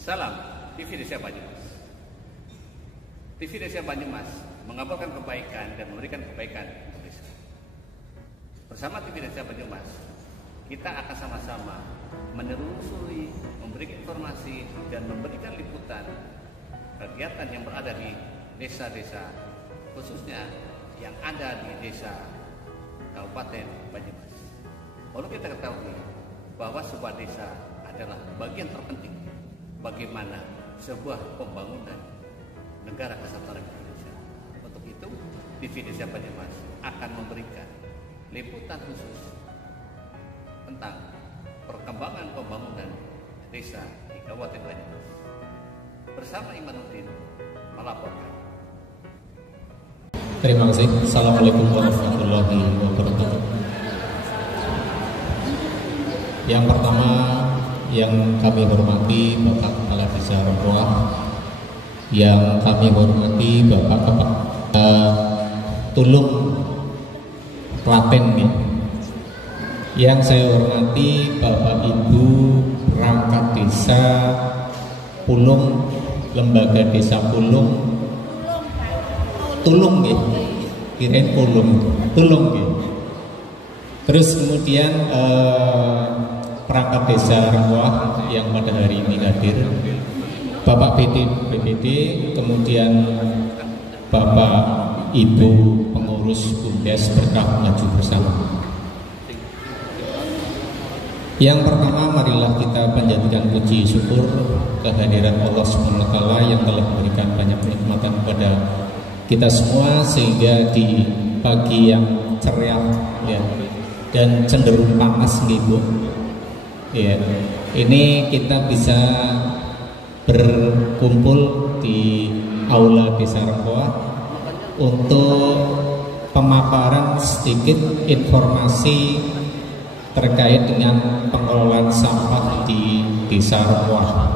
Salam TV Desa Banyumas. TV Desa Banyumas mengabarkan kebaikan dan memberikan kebaikan untuk desa. Bersama TV Desa Banyumas, kita akan sama-sama menelusuri, memberikan informasi dan memberikan liputan kegiatan yang berada di desa-desa, khususnya yang ada di desa Kabupaten Banyumas. Perlu kita ketahui bahwa sebuah desa adalah bagian terpenting bagaimana sebuah pembangunan negara kesatuan Republik Indonesia. Untuk itu, TV Desa Banyumas akan memberikan liputan khusus tentang perkembangan pembangunan desa di Kabupaten Banyumas. Bersama Imanuddin melaporkan. Terima kasih. Assalamualaikum warahmatullahi wabarakatuh. Yang pertama yang kami hormati Bapak Kepala Desa Rempoah, yang kami hormati Bapak Kepala Tulung Klaten ya. Yang saya hormati Bapak Ibu perangkat desa Pulung, Lembaga Desa Pulung, Tulung ya, kirain Pulung, Tulung ya. Terus kemudian perangkat desa Rempoah yang pada hari ini hadir, Bapak BPD, kemudian Bapak Ibu pengurus BUMDes Berkah Maju Bersama. Yang pertama, marilah kita panjatkan puji syukur kehadiran Allah SWT yang telah memberikan banyak kenikmatan kepada kita semua, sehingga di pagi yang ceria ya, dan cenderung panas gitu ya, ini kita bisa berkumpul di Aula Desa Rempoah untuk pemaparan sedikit informasi terkait dengan pengelolaan sampah di Desa Rempoah.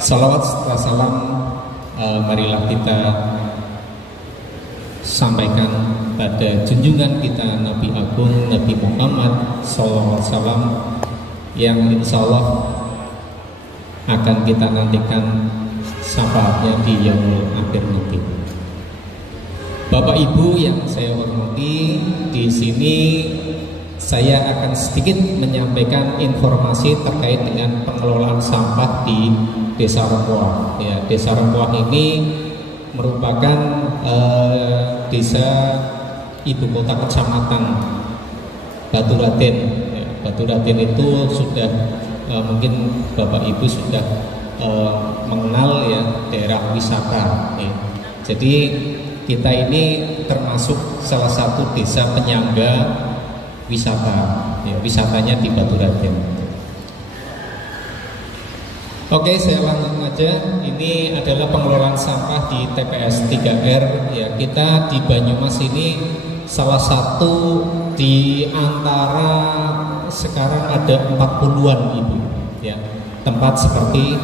Salawat serta salam marilah kita sampaikan pada junjungan kita Nabi Agung Nabi Muhammad SAW, yang insya Allah akan kita nantikan syafaatnya di yaumul akhir nanti. Bapak Ibu yang saya hormati, di sini saya akan sedikit menyampaikan informasi terkait dengan pengelolaan sampah di Desa Rempoah. Ya, Desa Rempoah ini merupakan desa ibu kota kecamatan Baturaden. Ya, Baturaden itu sudah mungkin Bapak Ibu sudah mengenal ya, daerah wisata. Ya. Jadi kita ini termasuk salah satu desa penyangga wisata, ya, wisatanya di Baturaden. Oke, saya langsung aja. Ini adalah pengelolaan sampah di TPS 3R ya. Kita di Banyumas ini salah satu di antara sekarang ada 40-an Ibu ya, tempat seperti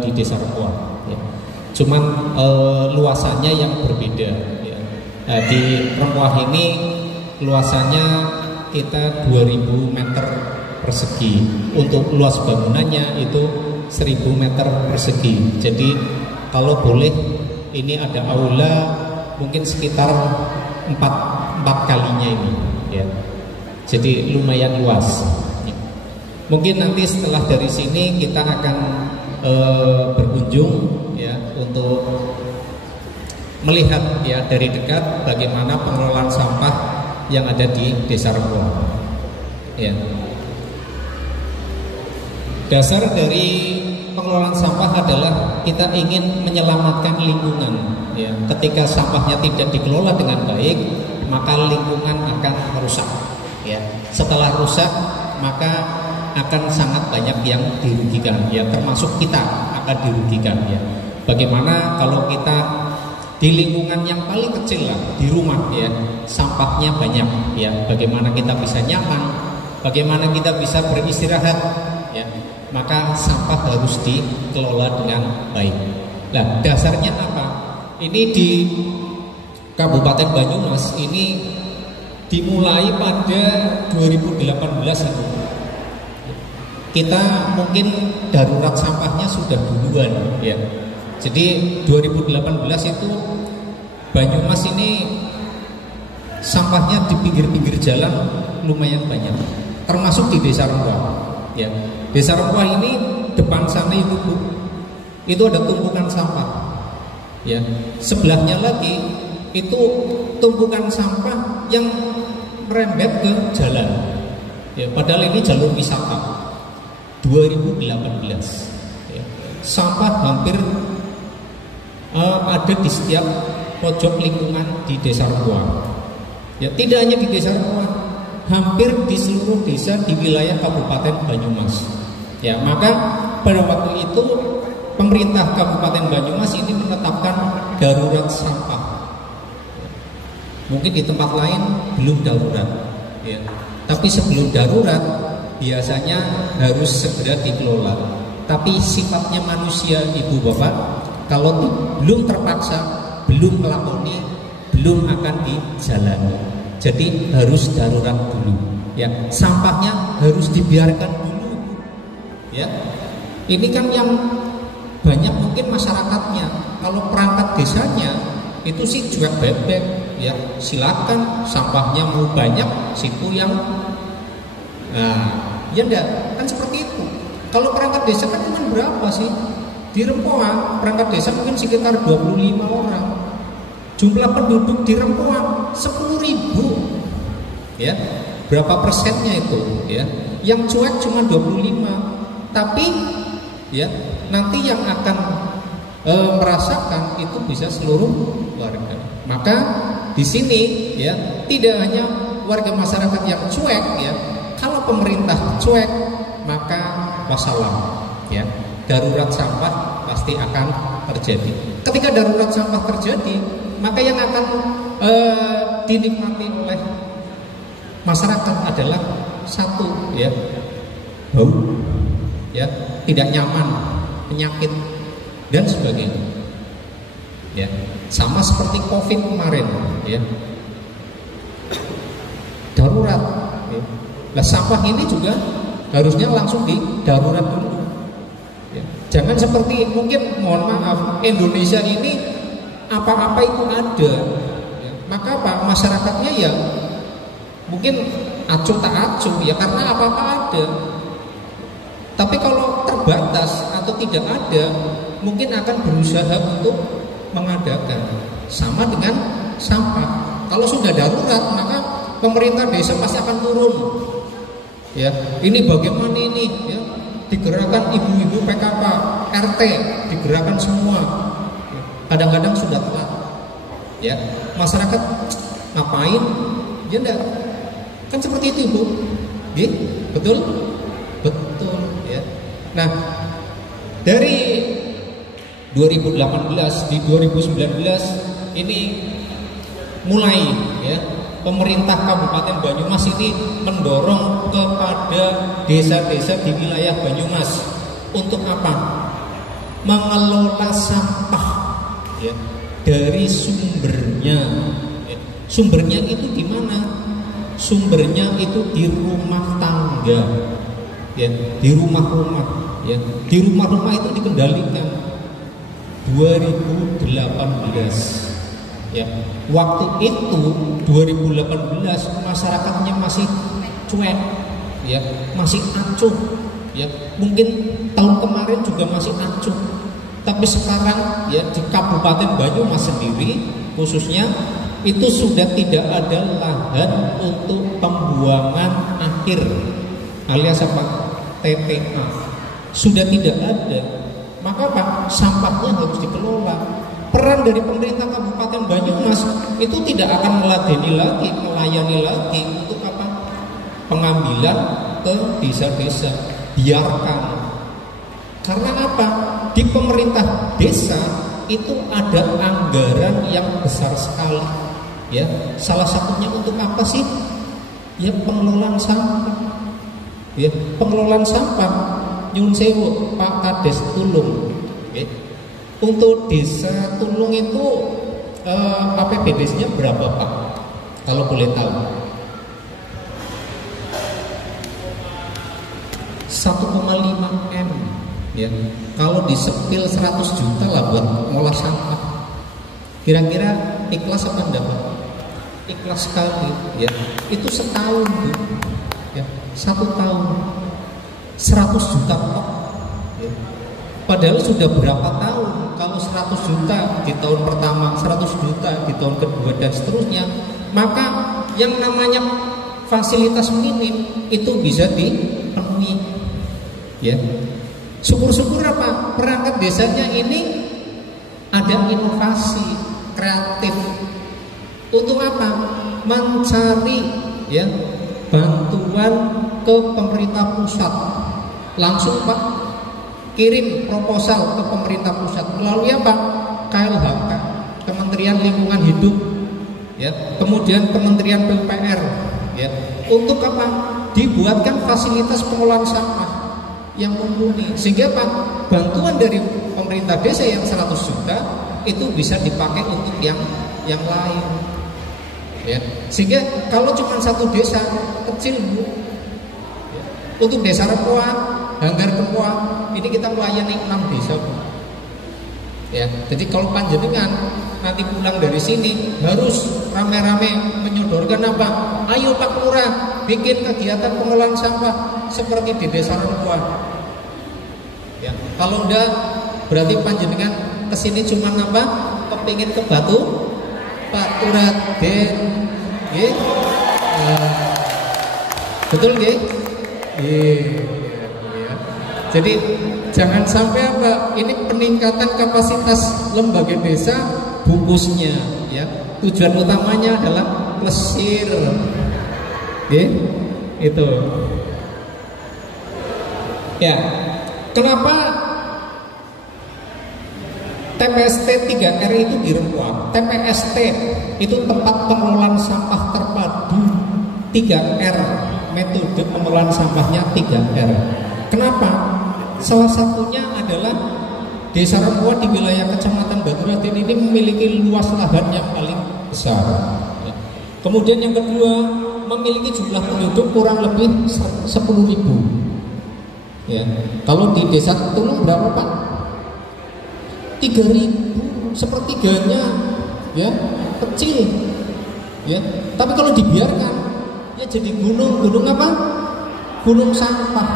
di Desa Rempoah ya. Cuman luasannya yang berbeda ya. Di Rempoah ini luasannya kita 2000 meter persegi. Untuk luas bangunannya itu 1000 meter persegi. Jadi kalau boleh ini ada aula mungkin sekitar 4 kalinya ini ya. Jadi lumayan luas ya. Mungkin nanti setelah dari sini kita akan berkunjung ya, untuk melihat ya dari dekat bagaimana pengelolaan sampah yang ada di Desa Rempoah ya. Dasar dari pengelolaan sampah adalah kita ingin menyelamatkan lingkungan ya. Ketika sampahnya tidak dikelola dengan baik, maka lingkungan akan rusak ya. Setelah rusak, maka akan sangat banyak yang dirugikan ya, termasuk kita akan dirugikan ya. Bagaimana kalau kita di lingkungan yang paling kecil lah, di rumah ya, sampahnya banyak ya, bagaimana kita bisa nyaman, bagaimana kita bisa beristirahat ya. Maka sampah harus dikelola dengan baik. Nah, dasarnya apa? Ini di Kabupaten Banyumas ini dimulai pada 2018 itu. kita mungkin darurat sampahnya sudah duluan ya. Jadi 2018 itu Banyumas ini sampahnya di pinggir-pinggir jalan lumayan banyak, termasuk di Desa Rempah ya. Desa Rempah ini depan sana itu ada tumpukan sampah ya. Sebelahnya lagi itu tumpukan sampah yang merembet ke jalan ya, padahal ini jalur wisata. 2018 ya. Sampah hampir ada di setiap pojok lingkungan di Desa Rempah ya. Tidak hanya di Desa Rempah, hampir di seluruh desa di wilayah Kabupaten Banyumas ya. Maka pada waktu itu pemerintah Kabupaten Banyumas ini menetapkan darurat sampah. Mungkin di tempat lain belum darurat ya. Tapi sebelum darurat biasanya harus segera dikelola. Tapi sifatnya manusia, ibu bapak, kalau belum terpaksa, belum melakoni, belum akan dijalani. Jadi harus darurat dulu ya. Sampahnya harus dibiarkan dulu ya. Ini kan yang banyak mungkin masyarakatnya. Kalau perangkat desanya itu sih cuek bebek ya, silakan sampahnya mau banyak, situ yang ya enggak, kan seperti itu. Kalau perangkat desa kan cuma berapa sih? Di Rempoang perangkat desa mungkin sekitar 25 orang. Jumlah penduduk di Rempoang 10.000 ya. Berapa persennya itu ya? Yang cuek cuma 25. Tapi ya, nanti yang akan merasakan itu bisa seluruh warga. Maka di sini ya, tidak hanya warga masyarakat yang cuek ya. Kalau pemerintah cuek, maka wassalam ya. Darurat sampah pasti akan terjadi. Ketika darurat sampah terjadi, maka yang akan dinikmati oleh masyarakat adalah satu ya, bau ya, tidak nyaman, penyakit dan sebagainya ya. Sama seperti COVID kemarin ya, darurat ya. Nah, sampah ini juga harusnya langsung di darurat dulu ya. Jangan seperti mungkin, mohon maaf, Indonesia ini apa-apa itu ada ya. Maka apa, masyarakatnya ya mungkin acuh tak acuh ya, karena apa-apa ada. Tapi kalau terbatas atau tidak ada, mungkin akan berusaha untuk mengadakan. Sama dengan sampah. Kalau sudah darurat, maka pemerintah desa pasti akan turun. Ya, ini bagaimana ini? Ya, digerakkan ibu-ibu PKK, RT, digerakkan semua. Kadang-kadang sudah telat. Ya, masyarakat ngapain? Ya enggak. Kan seperti itu, Bu. Ya, betul? Betul ya. Nah, dari 2018 di 2019 ini mulai ya, pemerintah Kabupaten Banyumas ini mendorong kepada desa-desa di wilayah Banyumas untuk apa? Mengelola sampah ya, dari sumbernya. Ya. Sumbernya itu di mana? Sumbernya itu di rumah tangga. Ya, di rumah-rumah ya. Di rumah-rumah itu dikendalikan. 2018 ya. Waktu itu 2018 masyarakatnya masih cuek ya, masih acuh ya. Mungkin tahun kemarin juga masih acuh. Tapi sekarang ya, di Kabupaten Banyumas sendiri khususnya itu sudah tidak ada lahan untuk pembuangan akhir alias apa? TPA. Sudah tidak ada. Maka apa? Sampahnya harus dikelola. Peran dari pemerintah Kabupaten Banyumas itu tidak akan melayani lagi untuk apa? Pengambilan ke desa-desa. Biarkan. Karena apa? Di pemerintah desa itu ada anggaran yang besar sekali. Ya, salah satunya untuk apa sih? Ya, pengelolaan sampah. Ya, pengelolaan sampah. Nyun sewu Pak Kades Tulung. Okay. Untuk desa Tulung itu APBD-nya berapa Pak? Kalau boleh tahu. 1,5 M ya. Kalau disepil 100 juta lah buat ngolah sampah. Kira-kira ikhlas apa enggak, Pak? Ikhlas sekali ya. Itu setahun, Bu. Ya, 1 tahun 100 juta kok ya. Padahal sudah berapa tahun kalau 100 juta di tahun pertama, 100 juta di tahun kedua dan seterusnya, maka yang namanya fasilitas minim itu bisa dipenuhi ya. Syukur-syukur apa? Perangkat desanya ini ada inovasi kreatif. Untuk apa? Mencari ya bantuan ke pemerintah pusat. Langsung Pak kirim proposal ke pemerintah pusat melalui apa? KLHK, Kementerian Lingkungan Hidup ya, kemudian Kementerian PUPR ya. Untuk apa? Dibuatkan fasilitas pengolahan sampah yang mumpuni, sehingga Pak bantuan dari pemerintah desa yang 100 juta itu bisa dipakai untuk yang lain ya. Sehingga kalau cuma satu desa kecil Bu ya, untuk desa Rempoa, Hanggar Kempoa ini kita melayani 6 desa Bu ya. Jadi kalau panjenengan nanti pulang dari sini harus rame-rame menyodorkan apa? Ayo Pak Lurah bikin kegiatan pengolahan sampah seperti di desa Rempoa ya. Kalau enggak berarti panjenengan kesini cuma apa? Kepingin ke Batu Pak Raden nggih. Betul nggih? Jadi jangan sampai apa? Ini peningkatan kapasitas lembaga desa bungkusnya ya. Tujuan utamanya adalah plesir. Nggih. Itu. Ya. Kenapa TPST 3R itu di Rempoa? TPST itu tempat pengelolaan sampah terpadu 3R, metode pengelolaan sampahnya 3R. Kenapa? Salah satunya adalah Desa Rempoa di wilayah Kecamatan Baturadin ini memiliki luas lahan yang paling besar. Kemudian yang kedua, memiliki jumlah penduduk kurang lebih 10.000. Ya, kalau di Desa Tulung berapa Pak? 3.000, sepertiganya ya, kecil ya. Tapi kalau dibiarkan ya jadi gunung apa? Gunung sampah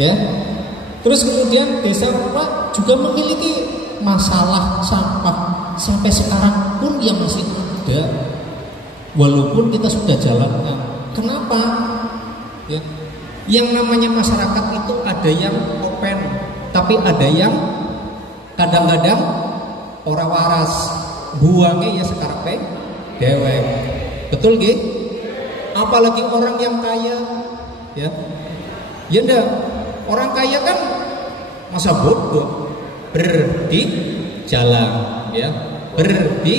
ya. Terus kemudian Desa Rempoa juga memiliki masalah sampah sampai sekarang pun yang masih ada walaupun kita sudah jalankan. Kenapa? Ya, yang namanya masyarakat itu ada yang open, tapi ada yang kadang-kadang orang waras, buangnya ya sekarang dewek. Betul nggih? Apalagi orang yang kaya, ya. Ya ndak, orang kaya kan masa bodoh di jalan, ya, di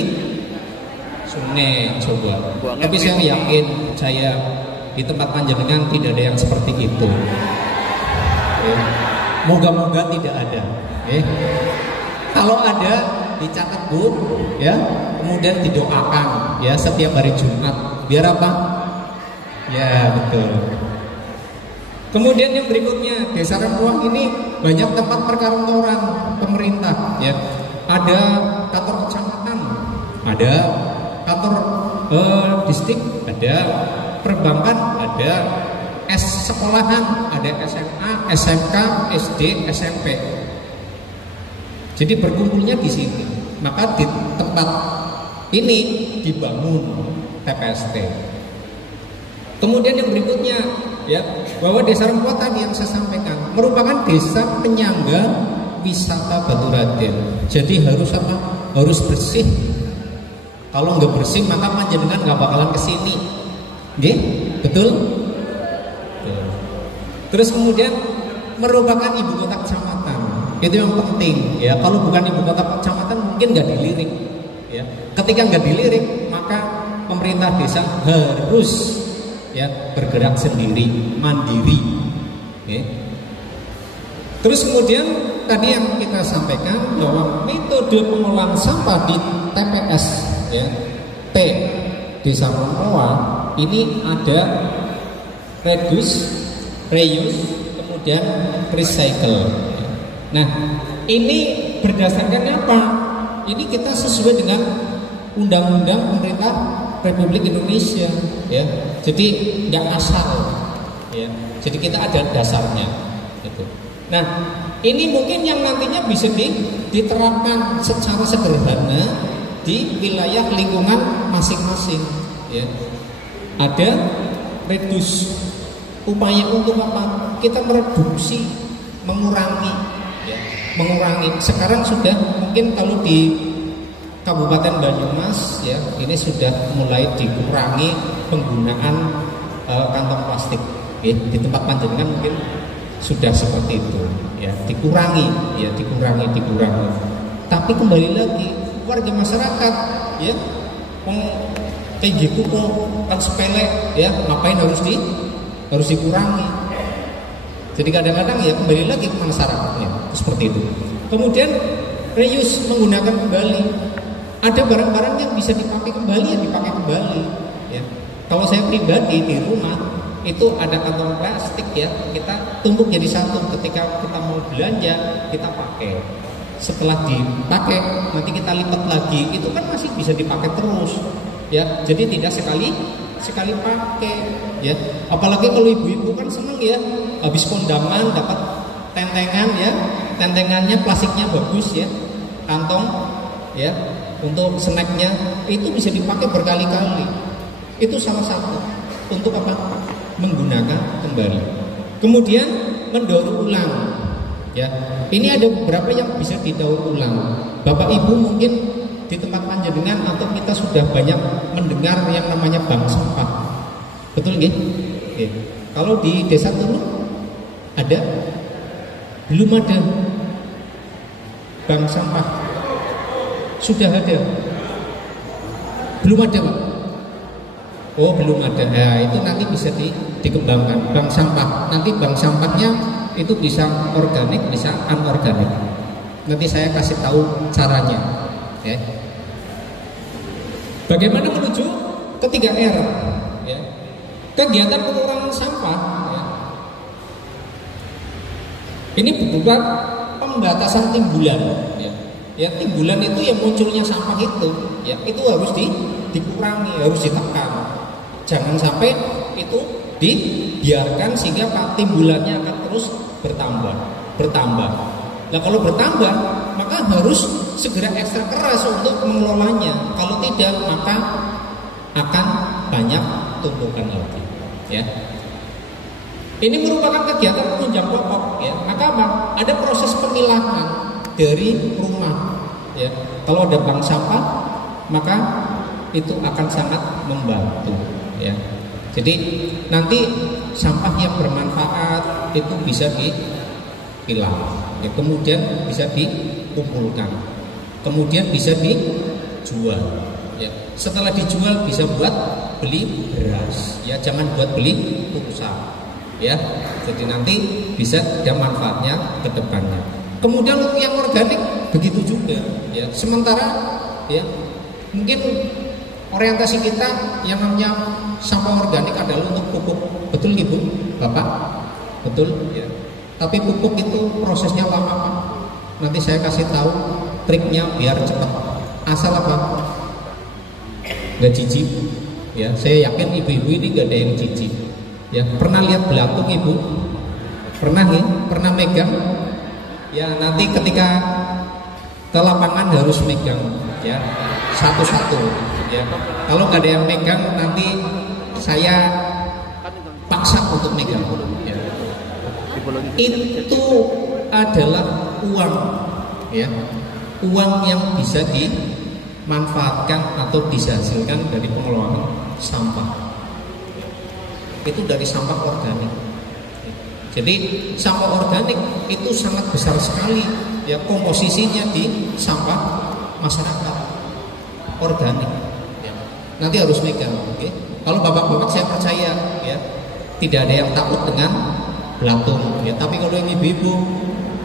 sungai coba. Tapi saya yakin, percaya di tempat panjenengan tidak ada yang seperti itu. Ya. Moga-moga tidak ada. Ya. Kalau ada dicatat Bu, ya, kemudian didoakan, ya, setiap hari Jumat. Biar apa? Ya betul. Kemudian yang berikutnya, Desa Rempoa ini banyak tempat perkantoran pemerintah, ya. Ada kantor kecamatan, ada kantor distrik, ada perbankan, ada sekolahan, ada SMA, SMK, SD, SMP. Jadi berkumpulnya di sini. Maka di tempat ini dibangun TPST. Kemudian yang berikutnya, ya, bahwa Desa Rempoa tadi yang saya sampaikan merupakan desa penyangga wisata Baturadin. Jadi harus apa? Harus bersih. Kalau nggak bersih maka panjenengan nggak bakalan kesini. Nggih? Betul? Terus kemudian merupakan ibu kota kecamatan. Itu yang penting, ya. Kalau bukan ibu kota kecamatan mungkin nggak dilirik, ya. Ketika nggak dilirik maka pemerintah desa harus, ya, bergerak sendiri, mandiri, ya. Terus kemudian tadi yang kita sampaikan bahwa metode pengolahan sampah di TPS, ya, T Desa Rempoa ini ada reduce, reuse, dan recycle. Nah, ini berdasarkan apa? Ini kita sesuai dengan Undang-Undang Pemerintah Republik Indonesia, ya. Jadi nggak asal, ya. Jadi kita ada dasarnya, gitu. Nah, ini mungkin yang nantinya bisa diterapkan secara sederhana di wilayah lingkungan masing-masing, ya. Ada reduce, upaya untuk apa? Kita mereduksi, mengurangi, ya. Mengurangi. Sekarang sudah mungkin kalau di Kabupaten Banyumas, ya, ini sudah mulai dikurangi penggunaan kantong plastik, ya. Di tempat panjenengan mungkin sudah seperti itu, ya, dikurangi. Tapi kembali lagi warga masyarakat, ya, kayak gitu kok kan sepele, ya, ngapain harus dikurangi. Jadi kadang-kadang ya kembali lagi ke masyarakatnya, seperti itu. Kemudian reuse, menggunakan kembali. Ada barang-barang yang bisa dipakai kembali, ya dipakai kembali, ya. Kalau saya pribadi di rumah itu ada kantong plastik, ya, kita tumpuk jadi satu. Ketika kita mau belanja kita pakai, setelah dipakai nanti kita lipat lagi, itu kan masih bisa dipakai terus, ya. Jadi tidak sekali pakai, ya. Apalagi kalau ibu-ibu kan seneng, ya, habis kondangan dapat tentengan, ya, tentengannya plastiknya bagus, ya, kantong, ya, untuk snacknya itu bisa dipakai berkali-kali. Itu salah satu untuk apa? Menggunakan kembali. Kemudian mendaur ulang, ya. Ini ada beberapa yang bisa didaur ulang. Bapak Ibu mungkin di tempat panjenengan atau kita sudah banyak mendengar yang namanya bank sampah. Betul nggih? Oke. Kalau di Desa Tulu ada? Belum ada bank sampah. Sudah ada? Belum ada, Pak? Oh, belum ada. Nah, itu nanti bisa dikembangkan bank sampah. Nanti bank sampahnya itu bisa organik, bisa anorganik. Nanti saya kasih tahu caranya, ya. Bagaimana menuju ke 3R, ya. Kegiatan pengurangan sampah, ya. Ini berupa pembatasan timbulan, ya. Ya, timbulan itu yang munculnya sampah itu, ya, itu harus dikurangi, harus ditekan. Jangan sampai itu dibiarkan sehingga timbulannya akan terus bertambah. Nah, kalau bertambah maka harus segera ekstra keras untuk mengelolanya. Kalau tidak maka akan banyak tumpukan lagi, ya. Ini merupakan kegiatan penunjang pokok, ya. Maka ada proses pemilahan dari rumah, ya. Kalau ada bank sampah maka itu akan sangat membantu, ya. Jadi nanti sampah yang bermanfaat itu bisa dipilah, ya. Kemudian bisa dikumpulkan, kemudian bisa dijual, ya. Setelah dijual bisa buat beli beras, ya. Jangan buat beli pulsa, ya. Jadi nanti bisa ada manfaatnya ke depannya. Kemudian untuk yang organik begitu juga, ya. Sementara, ya, mungkin orientasi kita yang namanya sampah organik adalah untuk pupuk. Betul Ibu, Bapak? Betul, ya. Tapi pupuk itu prosesnya lama, Pak. Nanti saya kasih tahu triknya biar cepat. Asal apa? Gak jijik, ya. Saya yakin ibu-ibu ini gak ada yang jijik, ya. Pernah lihat belatung Ibu? Pernah, ya? Pernah megang? Ya, nanti ketika ke lapangan harus megang, ya, satu-satu, ya. Kalau nggak ada yang megang nanti saya paksa untuk megang, ya. Itu adalah uang, ya, uang yang bisa dimanfaatkan atau dihasilkan dari pengelolaan sampah. Itu dari sampah organik. Jadi sampah organik itu sangat besar sekali, ya, komposisinya di sampah masyarakat organik, ya. Nanti harus megang, oke? Kalau bapak-bapak saya percaya, ya, tidak ada yang takut dengan belatung, ya. Tapi kalau yang ibu-ibu,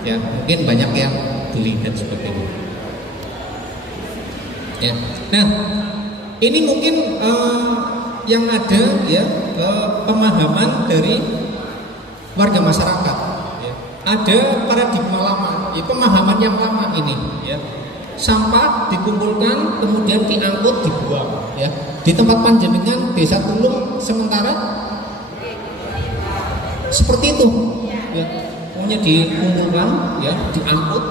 ya, mungkin banyak yang dilihat seperti itu, ya. Nah, ini mungkin yang ada, ya, pemahaman dari warga masyarakat, ada paradigma lama, ya, pemahaman yang lama ini, ya. Sampah dikumpulkan kemudian diangkut dibuang, ya. Di tempat panjenengan Desa Tulung sementara seperti itu, ya. Pokoknya dikumpulkan, ya, diangkut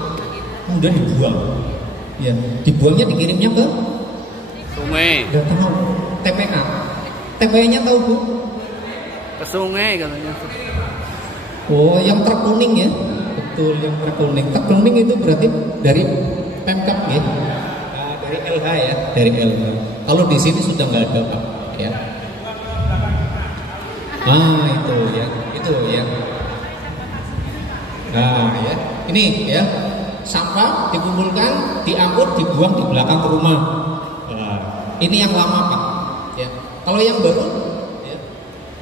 kemudian dibuang, ya. Dibuangnya dikirimnya ke sungai. Nggak tahu. TPA. TPA-nya tahu Bu? Ke sungai katanya. Oh, yang truk kuning ya? Betul, yang truk kuning. Truk kuning itu berarti dari Pemkab ya? Nah, dari LH ya, dari LH. Kalau di sini sudah nggak ada Pak, ya. Ah, itu ya, Nah, ya, ini ya, sampah dikumpulkan, diangkut, dibuang di belakang rumah. Nah, ini yang lama Pak. Ya. Kalau yang baru, ya,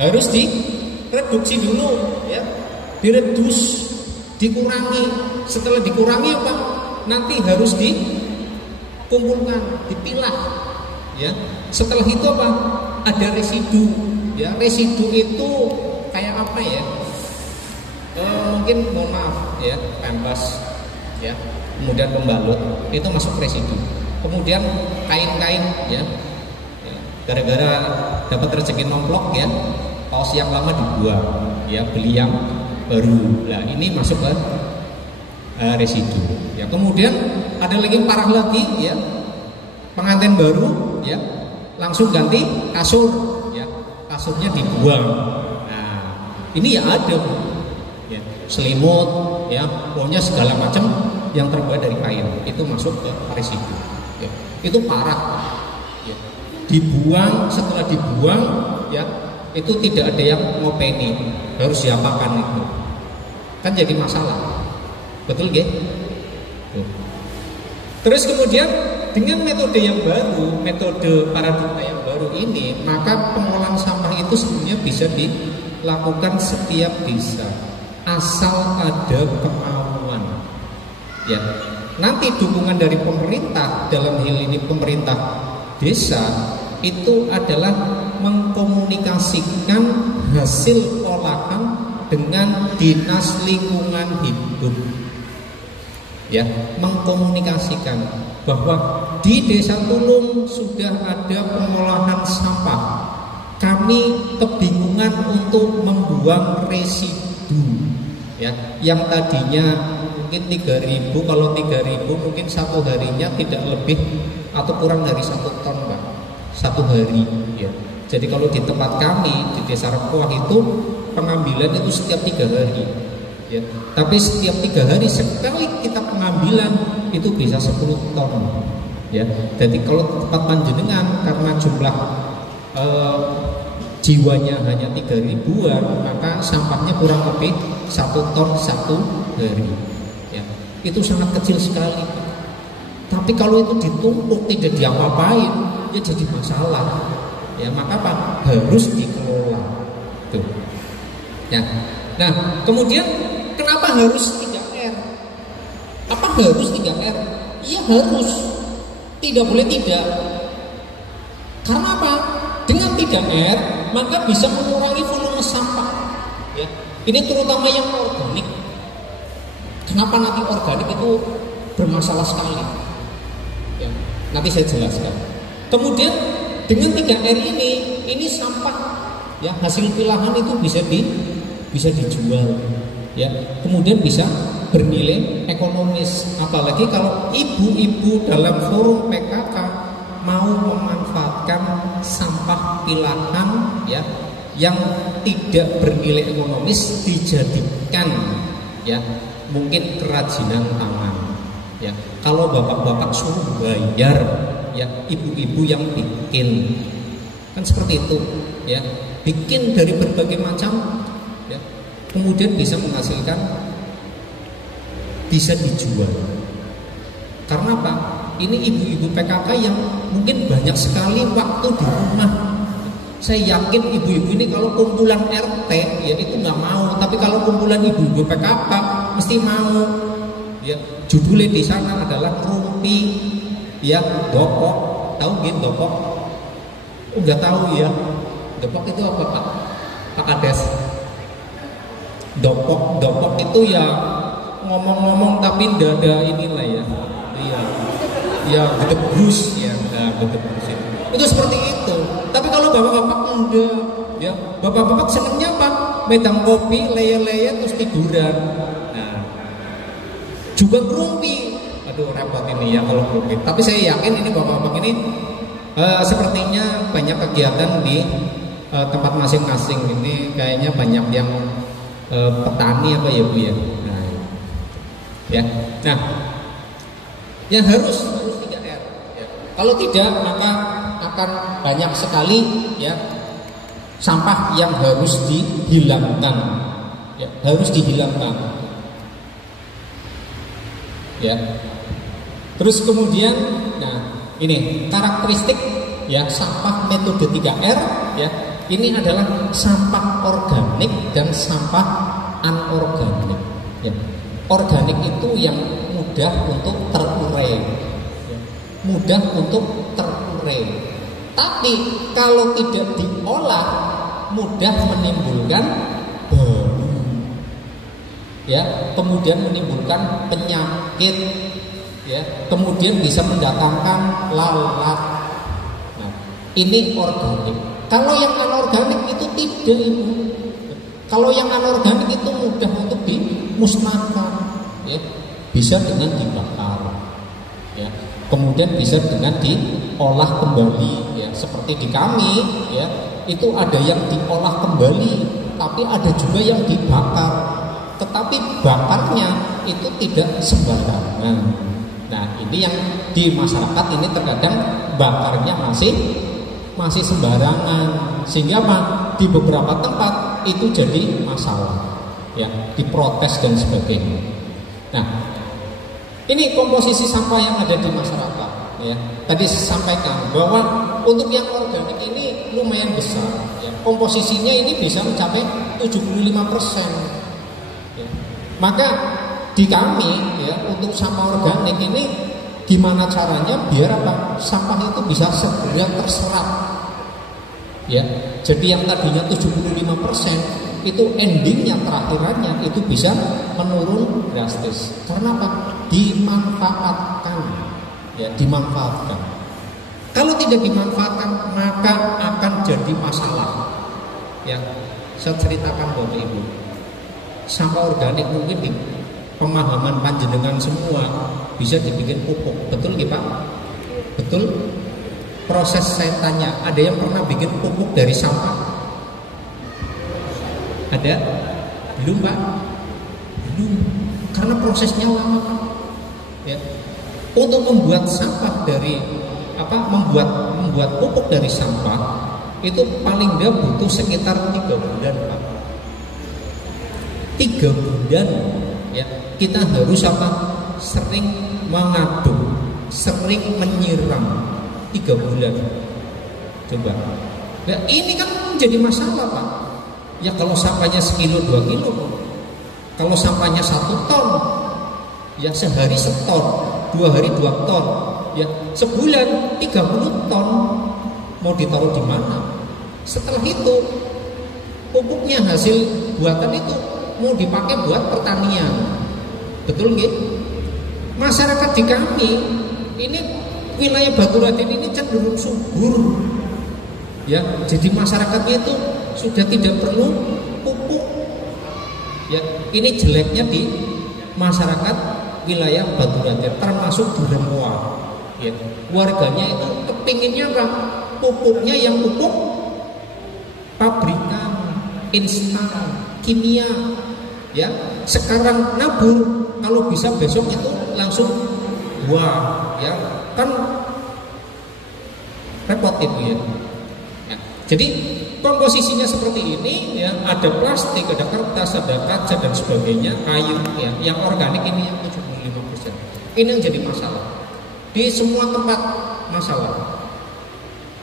harus direduksi dulu, ya, diredus, dikurangi. Setelah dikurangi apa? Nanti harus dikumpulkan, dipilah, ya. Setelah itu apa? Ada residu, ya. Residu itu kayak apa ya? Mungkin mohon maaf, ya, kanvas, ya. Kemudian pembalut itu masuk residu. Kemudian kain-kain, ya. Gara-gara dapat rezeki nomplok, ya, kaos yang lama dibuang, ya, beli yang baru. Nah, ini masuk ke residu, ya. Kemudian ada lagi yang parah lagi, ya, pengantin baru, ya, langsung ganti kasur, ya, kasurnya dibuang. Nah, ini ya ada, ya, selimut, ya, pokoknya segala macam yang terbuat dari kain itu masuk ke residu, ya. Itu parah, ya. Dibuang, setelah dibuang, ya, itu tidak ada yang ngopeni, harus diapakan itu, kan jadi masalah. Betul gak? Terus kemudian dengan metode yang baru, metode paradigma yang baru ini, maka pengelolaan sampah itu sebenarnya bisa dilakukan setiap desa asal ada kemauan, ya. Nanti dukungan dari pemerintah, dalam hal ini pemerintah desa, itu adalah mengkomunikasikan hasil olahan dengan dinas lingkungan hidup, ya, mengkomunikasikan bahwa di Desa Tulung sudah ada pengolahan sampah. Kami kebingungan untuk membuang residu, ya, yang tadinya mungkin 3.000, kalau 3.000 mungkin satu harinya tidak lebih atau kurang dari 1 ton Pak, satu hari, ya. Jadi kalau di tempat kami di Desa Rempoah itu pengambilan itu setiap 3 hari, ya. Tapi setiap 3 hari sekali kita pengambilan itu bisa 10 ton, ya. Jadi kalau tempat panjenengan karena jumlah jiwanya hanya 3.000-an, maka sampahnya kurang lebih 1 ton satu hari, ya. Itu sangat kecil sekali. Tapi kalau itu ditumpuk tidak diapa-apain, ya jadi masalah, ya. Maka apa? Harus dikelola, tuh, ya. Nah, kemudian kenapa harus 3R? Apa harus 3R? Iya harus, tidak boleh tidak. Karena apa? Dengan 3R maka bisa mengurangi volume sampah, ya. Ini terutama yang organik. Kenapa nanti organik itu bermasalah sekali, ya. Nanti saya jelaskan. Kemudian dengan 3R ini sampah, ya, hasil pilahan itu bisa dijual, ya. Kemudian bisa bernilai ekonomis. Apalagi kalau ibu-ibu dalam forum PKK mau memanfaatkan sampah pilahan, ya, yang tidak bernilai ekonomis dijadikan, ya, mungkin kerajinan tangan, ya. Kalau bapak-bapak suruh bayar, ya, ibu-ibu yang bikin, kan seperti itu, ya. Bikin dari berbagai macam, ya, kemudian bisa menghasilkan, bisa dijual. Karena apa? Ini ibu-ibu PKK yang mungkin banyak sekali waktu di rumah. Saya yakin ibu-ibu ini kalau kumpulan RT, ya, itu nggak mau. Tapi kalau kumpulan ibu-ibu PKK mesti mau, ya. Judulnya di sana adalah Rumpi, ya, Dopok. Tahu gitu Dopok? Nggak tahu, ya. Dopok itu apa Pak? Pak Kades? dopok itu ya ngomong-ngomong tapi ndak ada inilah ya. Iya. Ya gedebus ya, gedebus itu seperti itu. Tapi kalau bapak-bapak enggak, ya bapak-bapak senengnya apa? Medang kopi, leye-leye terus tiduran. Nah, juga ngerumpi. Aduh repot ini ya kalau ngerumpi. Tapi saya yakin ini bapak-bapak ini sepertinya banyak kegiatan di tempat masing-masing. Ini kayaknya banyak yang petani apa ya Bu ya. Nah, ya. Nah, yang harus 3R. Ya. Kalau tidak maka akan banyak sekali ya sampah yang harus dihilangkan. Ya, harus dihilangkan. Ya. Terus kemudian, nah ini karakteristik ya sampah metode 3R ya. Ini adalah sampah organik dan sampah anorganik. Ya. Organik itu yang mudah untuk terurai, ya. Mudah untuk terurai. Tapi kalau tidak diolah mudah menimbulkan bau, ya. Kemudian menimbulkan penyakit, ya. Kemudian bisa mendatangkan lalat. Nah, ini organik. Kalau yang anorganik itu tidak, Ibu. Kalau yang anorganik itu mudah untuk dimusnahkan, ya. Bisa dengan dibakar, ya. Kemudian bisa dengan diolah kembali, ya. Seperti di kami, ya, itu ada yang diolah kembali, tapi ada juga yang dibakar. Tetapi bakarnya itu tidak sembarangan. Nah, ini yang di masyarakat ini terkadang bakarnya masih sembarangan, sehingga di beberapa tempat itu jadi masalah, ya, diprotes dan sebagainya. Nah, ini komposisi sampah yang ada di masyarakat, ya. Tadi saya sampaikan bahwa untuk yang organik ini lumayan besar, ya. Komposisinya ini bisa mencapai 75%. Ya. Maka di kami, ya, untuk sampah organik ini gimana caranya biar apa? Sampah itu bisa segera terserap. Ya. Jadi yang tadinya 75% itu endingnya terakhirannya itu bisa menurun drastis. Karena apa? Dimanfaatkan. Ya, dimanfaatkan. Kalau tidak dimanfaatkan maka akan jadi masalah. Ya. Saya ceritakan Bapak Ibu. Sampah organik mungkin di pemahaman panjenengan semua bisa dibikin pupuk, betul nggih Pak? Betul? Proses saya tanya, ada yang pernah bikin pupuk dari sampah? Ada? Belum Pak? Belum, karena prosesnya lama Pak. Ya. Untuk membuat sampah dari membuat pupuk dari sampah itu paling dia butuh sekitar 3 bulan Pak. 3 bulan. Ya, kita harus sering mengaduk, sering menyiram 3 bulan. Coba. Nah, ini kan menjadi masalah Pak. Ya kalau sampahnya sekilo 2 kilo, kalau sampahnya 1 ton, ya sehari 1 ton, 2 hari 2 ton, ya sebulan 30 ton. Mau ditaruh di mana? Setelah itu pupuknya hasil buatan itu mau dipakai buat pertanian, betul nggih? Masyarakat di kami ini wilayah Batu Raden ini cenderung subur, ya. Jadi masyarakatnya itu sudah tidak perlu pupuk, ya. Ini jeleknya di masyarakat wilayah Batu Raden, termasuk di Remua, ya. Warganya itu kepinginnya apa? Pupuknya yang pupuk pabrikan, instan, kimia. Ya, sekarang nabur, kalau bisa besok itu langsung ya kan repot itu ya. Ya. Jadi komposisinya seperti ini ya, ada plastik, ada kertas, ada kaca dan sebagainya, kayu ya. Yang organik ini yang 75%. Ini yang jadi masalah. Di semua tempat masalah.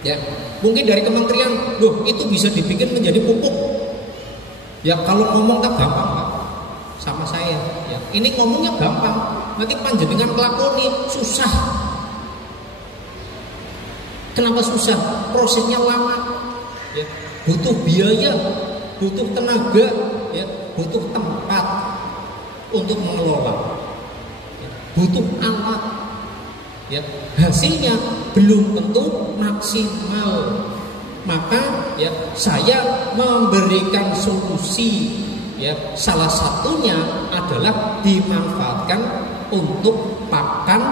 Ya, mungkin dari kementerian, loh itu bisa dibikin menjadi pupuk. Ya kalau ngomong tak gampang Pak, sama saya. Ya, ini ngomongnya gampang, nanti panjenengan kelakoni susah. Kenapa susah? Prosesnya lama, ya. Butuh biaya, butuh tenaga, ya. butuh tempat untuk mengelola, butuh alat, ya, hasilnya belum tentu maksimal. Maka ya saya memberikan solusi, ya, salah satunya adalah dimanfaatkan untuk pakan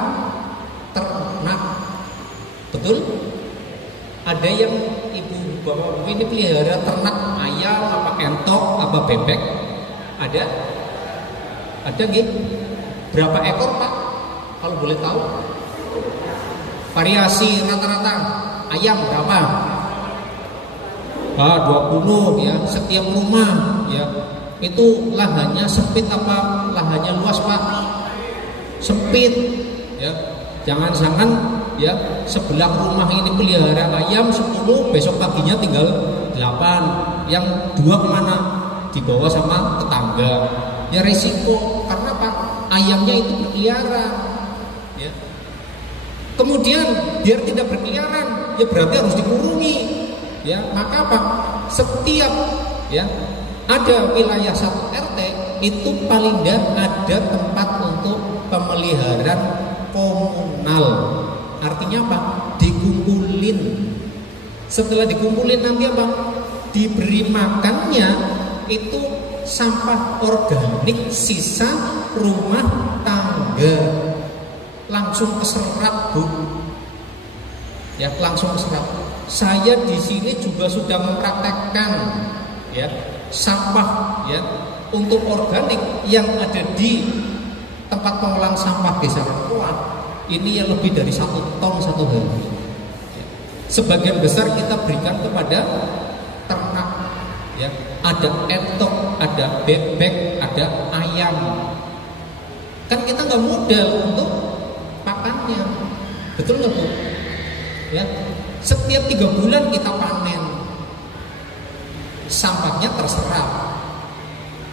ternak. Betul? Ada yang ibu bapak ini pelihara ternak ayam, apa entok, apa bebek? Ada nggih? Berapa ekor Pak? Kalau boleh tahu? Variasi rata-rata ayam berapa? 20 ya, setiap rumah ya. Itu lahannya sempit apa lahannya luas Pak? Sempit ya. Jangan-jangan ya sebelah rumah ini pelihara ayam 10, besok paginya tinggal 8. Yang 2 kemana? Dibawa sama tetangga. Ya risiko, karena Pak, ayamnya itu berkeliaran ya. Kemudian biar tidak berkeliaran, ya berarti harus dikurungi. Ya, maka apa? Setiap ya ada wilayah 1 RT itu paling tidak ada tempat untuk pemeliharaan komunal. Artinya apa? Dikumpulin. Setelah dikumpulin nanti apa? Diberi makannya itu sampah organik sisa rumah tangga. Langsung keserap, Bu. Ya, langsung keserap. Saya di sini juga sudah mempraktekkan ya sampah ya untuk organik yang ada di tempat pengolahan sampah desa Rekoa. Ini yang lebih dari 1 ton 1 hari. Sebagian besar kita berikan kepada ternak ya. Ada entok, ada bebek, ada ayam. Kan kita nggak modal untuk pakannya. Betul nggak Bu? Ya. Setiap 3 bulan kita panen, sampahnya terserap,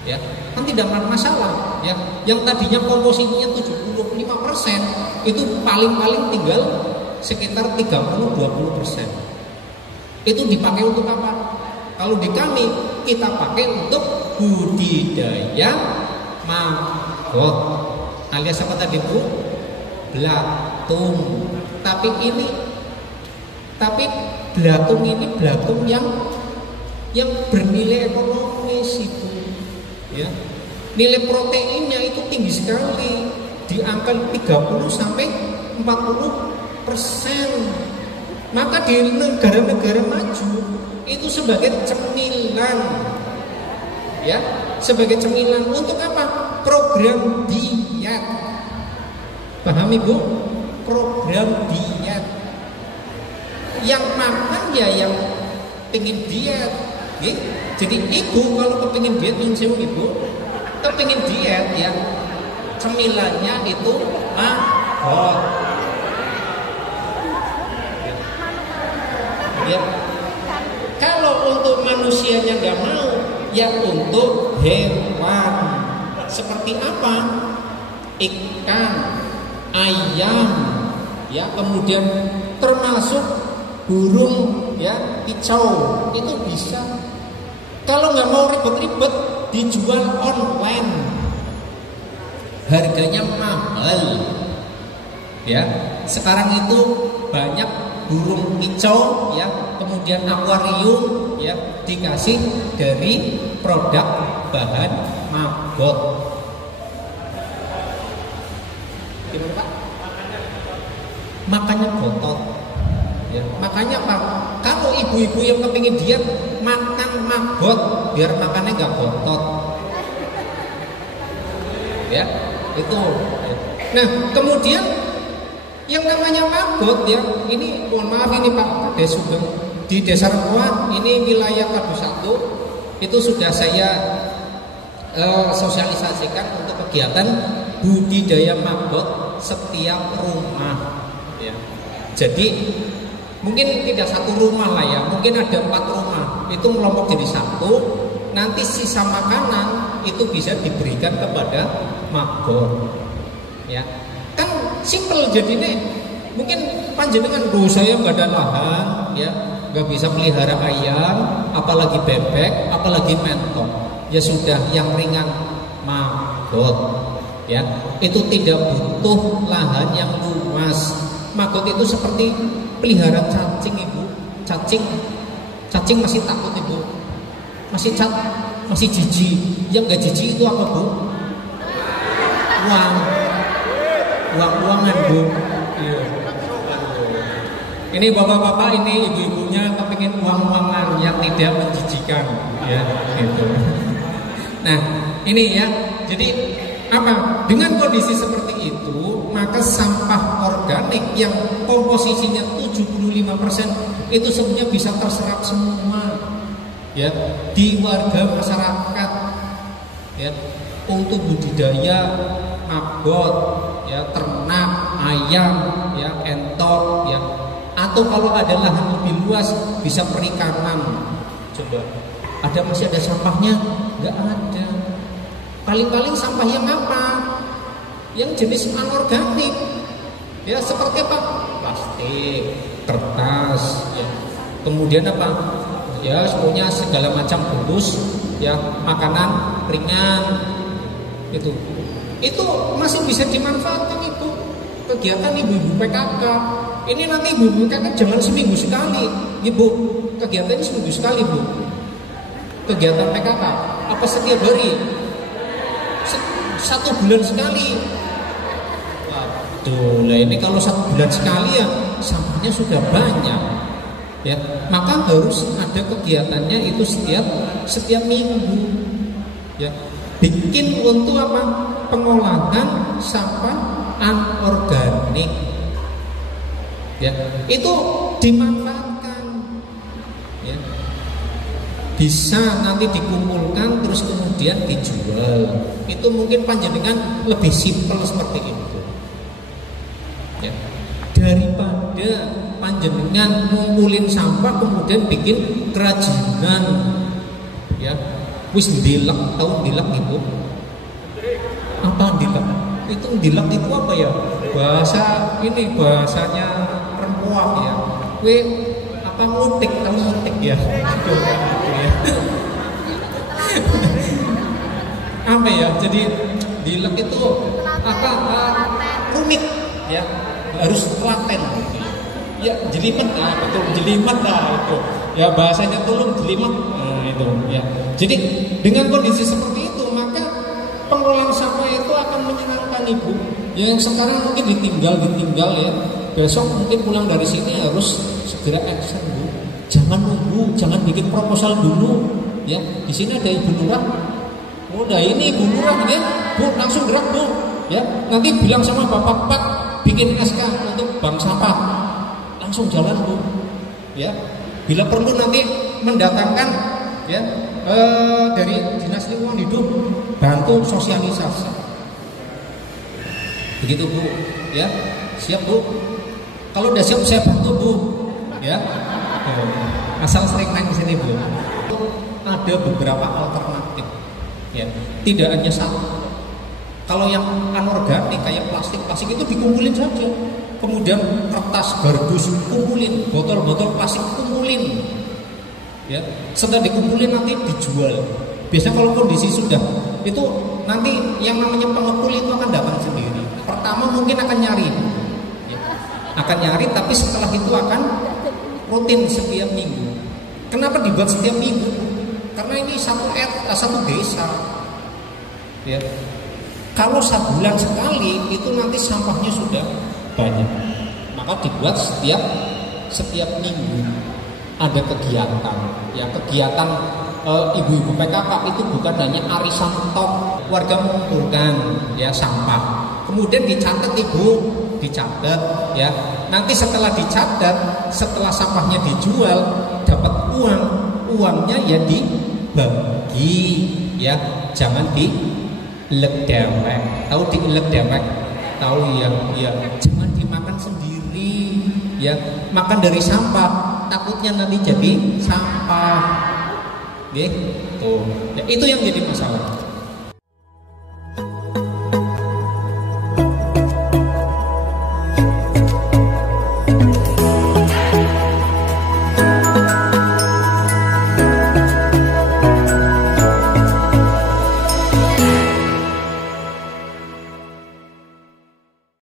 ya kan tidak masalah, ya. Yang tadinya komposisinya 75% itu paling-paling tinggal sekitar 30-20%. Itu dipakai untuk apa? Kalau di kami kita pakai untuk budidaya maggot, alias apa tadi Bu? Belatung. Tapi belatung ini belatung yang bernilai ekonomis itu, ya. Nilai proteinnya itu tinggi sekali, di angka 30 sampai 40%. Maka di negara-negara maju itu sebagai cemilan, ya, sebagai cemilan untuk apa? Program diet. Paham Ibu? Program diet. Yang makan ya yang pengen diet, ya. Jadi ibu kalau kepingin diet, ibu kepingin diet ya, cemilannya itu maggot. Ya. Kalau untuk manusianya nggak mau, ya untuk hewan. Seperti apa? Ikan, ayam, ya, kemudian termasuk burung ya, kicau itu bisa. Kalau nggak mau ribet-ribet, dijual online, harganya mahal. Ya, sekarang itu banyak burung kicau ya, kemudian akuarium ya dikasih dari produk bahan maggot. Gimana Pak? Makannya botot. Ya, makanya Pak, kalau ibu-ibu yang kepingin diet makan maggot, biar makannya nggak botot. Ya, itu. Nah, kemudian yang namanya maggot ya, ini mohon maaf ini Pak Kades juga di Desa Rekoa, ini wilayah Kadu 1, itu sudah saya sosialisasikan untuk kegiatan budidaya maggot setiap rumah. Ya. Jadi mungkin tidak 1 rumah lah ya, mungkin ada 4 rumah, itu kelompok jadi 1. Nanti sisa makanan itu bisa diberikan kepada maggot. Ya, kan simple jadinya. Mungkin panjenengan, saya nggak ada lahan, ya, nggak bisa pelihara ayam, apalagi bebek, apalagi mentok. ya sudah yang ringan maggot, ya itu tidak butuh lahan yang luas. Maggot itu seperti pelihara cacing, ibu. Cacing masih takut, ibu. Masih jijik. Yang gak jijik itu apa, bu? Uang-uangan, bu. Iya. Ini bapak-bapak, ini ibu-ibunya kepingin uang-uangan yang tidak menjijikan, ya gitu. Nah ini ya, jadi apa? Dengan kondisi seperti itu, maka sampah organik yang komposisinya 75% itu sebenarnya bisa terserap semua, ya, di warga masyarakat, ya, untuk budidaya maggot, ya, ternak, ayam, ya, entok, ya. Atau kalau ada lahan lebih luas bisa perikanan. Coba, masih ada sampahnya? Nggak ada. Paling-paling sampah yang apa? Yang jenis anorganik. Ya seperti apa? Plastik, kertas, ya. Kemudian apa? Ya semuanya segala macam bungkus, ya, makanan ringan. Itu masih bisa dimanfaatkan, itu kegiatan ibu-ibu PKK. Ini nanti ibu PKK jangan seminggu sekali, ibu. Kegiatan ini seminggu sekali, bu. Kegiatan PKK apa setiap hari? 1 bulan sekali. Waduh, lah ini kalau 1 bulan sekali ya sampahnya sudah banyak, ya. Maka harus ada kegiatannya itu setiap minggu, ya. Bikin untuk apa? Pengolahan sampah anorganik. Ya, itu dimanfaatkan, ya. Bisa nanti dikumpulkan terus kemudian dijual. Itu mungkin panjenengan lebih simpel seperti itu, ya. Daripada panjenengan ngumpulin sampah kemudian bikin kerajinan, ya. Wis dilek, tahu dilek ibu? Apa dilek? Itu dilek itu apa ya? Bahasanya rempuak, ya. Apa ngutik, tahu ngutik ya? Apa ya? Jadi dilek itu apa? Rumit, ya. Harus telaten. Ya, jelimet lah, betul, jelimet lah itu. Ya bahasanya tolong jelimet. Nah, itu, ya. Jadi dengan kondisi seperti itu, maka pengelolaan sampah itu akan menyenangkan, ibu. Yang sekarang mungkin ditinggal ya. Besok mungkin pulang dari sini harus segera action, bu. Jangan nunggu, jangan bikin proposal dulu, ya. Di sini ada Ibu Nurah. Udah ini Ibu Nurah, ya. Bu, langsung gerak, bu. Ya, nanti bilang sama Bapak Pak bikin SK untuk bank sampah. Langsung jalan, bu. Ya. Bila perlu nanti mendatangkan, ya, dari Dinas Lingkungan Hidup bantu sosialisasi. Begitu, bu. Ya, siap, bu. Kalau udah siap saya bantu, bu. Ya. Asal sering main di sini, bu. Ada beberapa alternatif, ya. Tidak hanya satu. Kalau yang anorganik kayak plastik itu dikumpulin saja. Kemudian kertas, gardus kumpulin, botol-botol plastik kumpulin, ya. Setelah dikumpulin nanti dijual. Biasanya kalau kondisi sudah itu nanti yang namanya pengepul itu akan datang sendiri. Pertama mungkin akan nyari, ya. Akan nyari, tapi setelah itu akan rutin setiap minggu. Kenapa dibuat setiap minggu? Karena ini satu desa, ya. Kalau sebulan sekali itu nanti sampahnya sudah banyak, maka dibuat setiap minggu ada kegiatan, ya. Kegiatan ibu-ibu PKK itu bukan hanya arisan tok, warga mengumpulkan, ya, sampah, kemudian dicatat, ibu, dicatat, ya. Nanti setelah dicatat, setelah sampahnya dijual dapat uangnya ya dibagi, ya, jangan dielek dewek. Tahu dielek dewek? Tahu ya, ya. Jangan dimakan sendiri, ya. Makan dari sampah, takutnya nanti jadi sampah, gitu. Ya, itu yang jadi masalah.